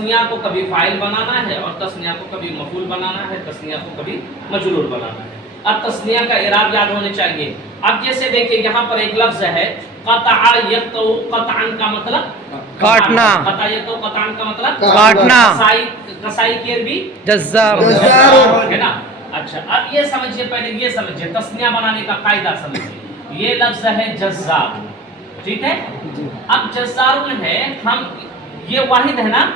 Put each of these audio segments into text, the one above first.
تسنیہ کو کبھی فاعل بنانا ہے اور تسنیہ کو کبھی مفعول بنانا ہے، تسنیہ کو کبھی مجرور بنانا ہے۔ اب تسنیہ کا اعراب یاد ہونے چاہیے۔ اب جیسے دیکھیں یہاں پر ایک لفظ ہے قطع یقطع، قطعا کا مطلب کاٹنا، قطع یقطع قطعا کا مطلب کاٹنا، کسائی کیر بھی جزار، ہے نا۔ اچھا اب یہ سمجھیے، پہلے یہ سمجھیے تسنیہ بنانے کا قاعدہ سمجھیے۔ یہ لفظ ہے جزار، ٹھیک ہے؟ اب جزار ہے، ہم یہ واحد ہے نا،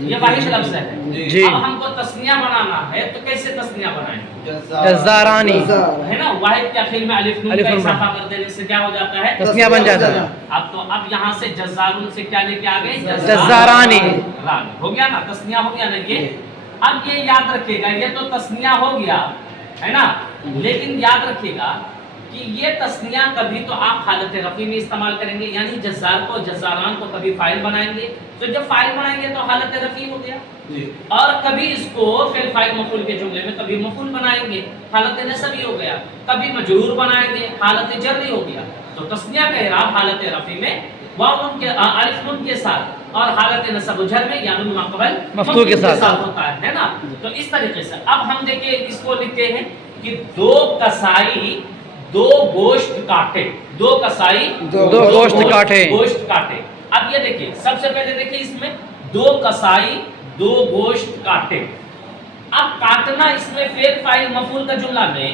یہ واحد لفظ ہے جی۔ اب ہم کو تسنیہ بنانا ہے تو کیسے تسنیہ بنائیں؟ جزارانی ہے نا، واحد کے آخر میں الف نون کا اضافہ کر دینے سے کیا ہو جاتا ہے؟ تسنیہ بن جاتا ہے۔ اب یہاں سے جزارون سے کیا لے کے آ گئے؟ جزارانی ہو گیا نا، تسنیہ ہو گیا نا یہ۔ اب یہ یاد رکھیے گا، یہ تو تسنیہ ہو گیا ہے نا، لیکن یاد رکھیے گا کہ یہ تسنیہ کبھی تو آپ حالت رفع میں استعمال کریں گے، یعنی جزار کو جزاران کو کبھی فاعل بنائیں گے، تو جب فاعل بنائیں گے تو حالت رفع ہو گیا، اور کبھی اس کو فعل فاعل مفعول کے جملے میں کبھی مفعول بنائیں گے، حالت نصبی ہو گیا، کبھی مجرور بنائیں گے، حالت جری ہو گیا۔ تو تسنیہ کا اعراب حالت رفع میں واو نون کے الف نون کے ساتھ اور حالت نصب و جر میں یا نون مقبل مفتوح کے ساتھ ہوتا ہے نا۔ تو اس طریقے سے اب ہم دیکھیں اس کو لکھتے ہیں کہ دو کسائی دو گوشت کاٹے، دو کسائی دو گوشت کاٹے۔ گوشت کاٹے۔ اب یہ دیکھیں، سب سے پہلے دیکھیں اس میں دو کسائی دو گوشت کاٹے۔ اب کاٹنا اس میں فعل فاعل مفعول کا جملہ میں،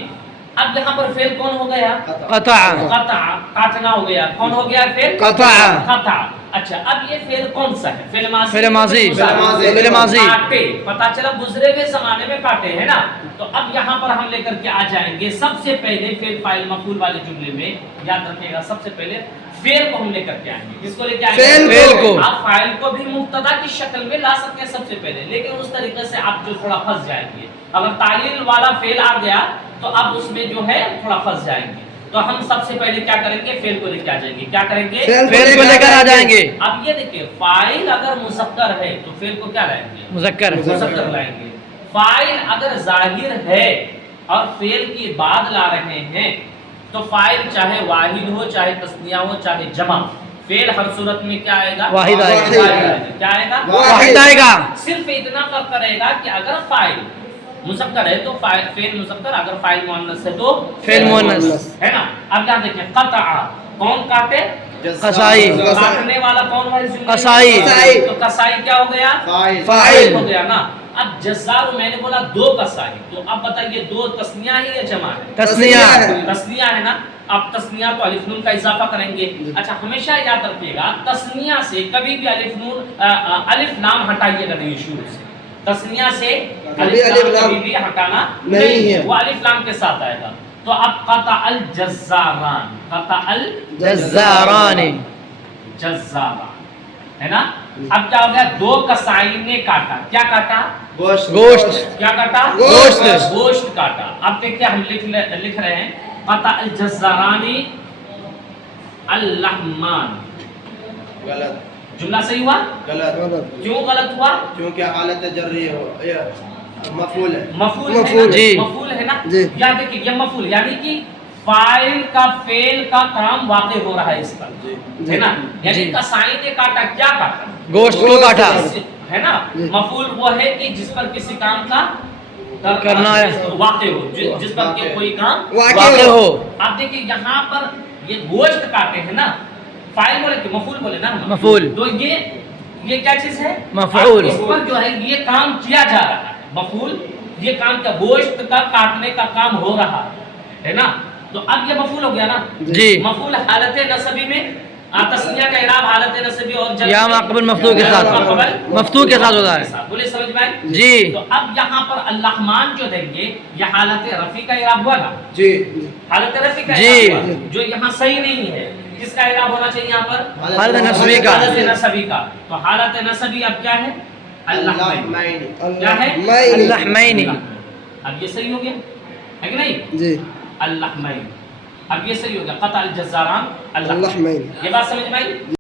اب یہاں پر فعل کون ہو گیا؟ قطع، قطع، کاٹنا ہو گیا، کون ہو گیا فعل؟ قطع۔ قطع۔ اچھا اب یہ فعل کون سا ہے؟ فعل ماضی، فعل ماضی، فعل ماضی۔ کاٹے، پتہ چلا گزرے ہوئے زمانے میں کاٹے ہے نا۔ تو اب یہاں پر ہم لے کر کے آ جائیں گے سب سے پہلے فعل فاعل مفعول والے جملے میں، یاد رکھیے گا سب سے پہلے فعل کو ہم لے کر کے آئیں گے۔ کس کو لے کے آئیں گے؟ فعل کو۔ آپ فاعل کو بھی مبتدا کی شکل میں لا سکتے ہیں سب سے پہلے، لیکن اس طریقے سے آپ جو تھوڑا پھنس جائیں گے۔ اگر تعلیل والا فعل آ گیا تو اب اس میں جو ہے تھوڑا پھنس جائیں گے۔ تو ہم سب سے پہلے کیا کریں گے؟ فعل کو لے کے آ جائیں گے۔ کیا کریں گے؟ فعل کو لے کر آ جائیں گے۔ اب یہ دیکھیں فاعل اگر مذکر ہے تو فعل کو کیا لائیں گے؟ مذکر، مذکر لائیں گے۔ فاعل اگر ظاہر ہے اور فعل کی بعد لا رہے ہیں تو فاعل چاہے واحد ہو، چاہے تثنیہ ہو، چاہے جمع، فعل ہر صورت میں کیا آئے گا؟ واحد آئے گا۔ کیا آئے گا؟ واحد آئے گا۔ صرف اتنا فرق کرے گا کہ اگر فاعل مذکر ہے تو فعل مذکر، اگر فاعل مؤنث ہے تو فعل مؤنث، ہے نا۔ اب یہاں دیکھیں قطع، کون کاٹے؟ قصائی، کاٹنے والا کون ہے؟ قصائی۔ تو قصائی کیا ہو گیا؟ فاعل ہو گیا نا۔ اب جزار میں نے بولا دو کسائی، تو اب بتائیے دو تسنیہ ہے یا جمع ہے؟ تسنیہ، تسنیہ ہے نا۔ اب تسنیہ تو الف نون کا اضافہ کریں گے۔ اچھا ہمیشہ یاد رکھیے گا تسنیہ سے کبھی بھی الف لام ہٹائیے گا نہیں شروع سے، تسنیہ سے الف لام کبھی بھی ہٹانا نہیں ہے، وہ الف لام کے ساتھ آئے گا۔ تو اب قطع الجزاران، قطع جزاران، جزاران ہے نا۔ اب کیا ہو گیا؟ دو کسائی نے کاٹا، کیا کاٹا؟ گوشت، کیا کاٹا؟ گوشت۔ گوشت کاٹا۔ اب دیکھیں ہم لکھ رہے ہیں قطع الجزارانی اللحمان، غلط، جملہ صحیح ہوا؟ غلط، کیوں غلط ہوا؟ کیونکہ حالت جری ہو مفعول ہے، مفعول مفعول، ہے جی۔ نا، مفعول ہے نا۔ جی۔ یاد دیکھیے یہ مفعول یعنی کہ فاعل کا فعل کا کام واقع ہو رہا ہے اس پر، ہے نا۔ یعنی کسائی نے کاٹا، کیا کاٹا؟ گوشت کو کاٹا، ہے نا۔ مفعول وہ ہے کہ جس پر کسی کام کا کرنا ہے، واقع ہو، جس پر کہ کوئی کام واقع ہو۔ اب دیکھیں یہاں پر یہ گوشت کاٹے ہیں نا، فاعل بولے کہ مفعول بولے نا، مفعول، تو یہ کیا چیز ہے؟ مفعول۔ اس پر جو ہے یہ کام کیا جا رہا ہے، مفعول، یہ کام کا گوشت کا کاٹنے کا کام ہو رہا ہے نا۔ تو اب یہ مفعول ہو گیا نا۔ جی۔ مفعول حالت نصبی میں تسنیہ کا اعراب حالت نصبی اور جر یا ماقبل مفتوح کے ساتھ، مفتوح کے ساتھ ہوتا ہے۔ بولے سمجھ میں آئی؟ جی۔ تو اب یہاں پر اللحمان جو دیں گے یہ حالت رفع کا اعراب ہوا نا، جی، حالت رفع کا جی۔ اعراب ہوا، جو یہاں صحیح نہیں ہے۔ کس کا اعراب ہونا چاہیے یہاں پر؟ حالت نصبی کا۔ حالت نصبی کا۔ تو حالت نصبی اب کیا ہے؟ اللحمین، کیا ہے؟ اللحمین، اب یہ صحیح ہو گیا ہے کہ نہیں؟ جی۔ اللحمین، اب یہ صحیح ہو گیا، قطع الجزاران اللحمین، یہ بات سمجھ میں آئی؟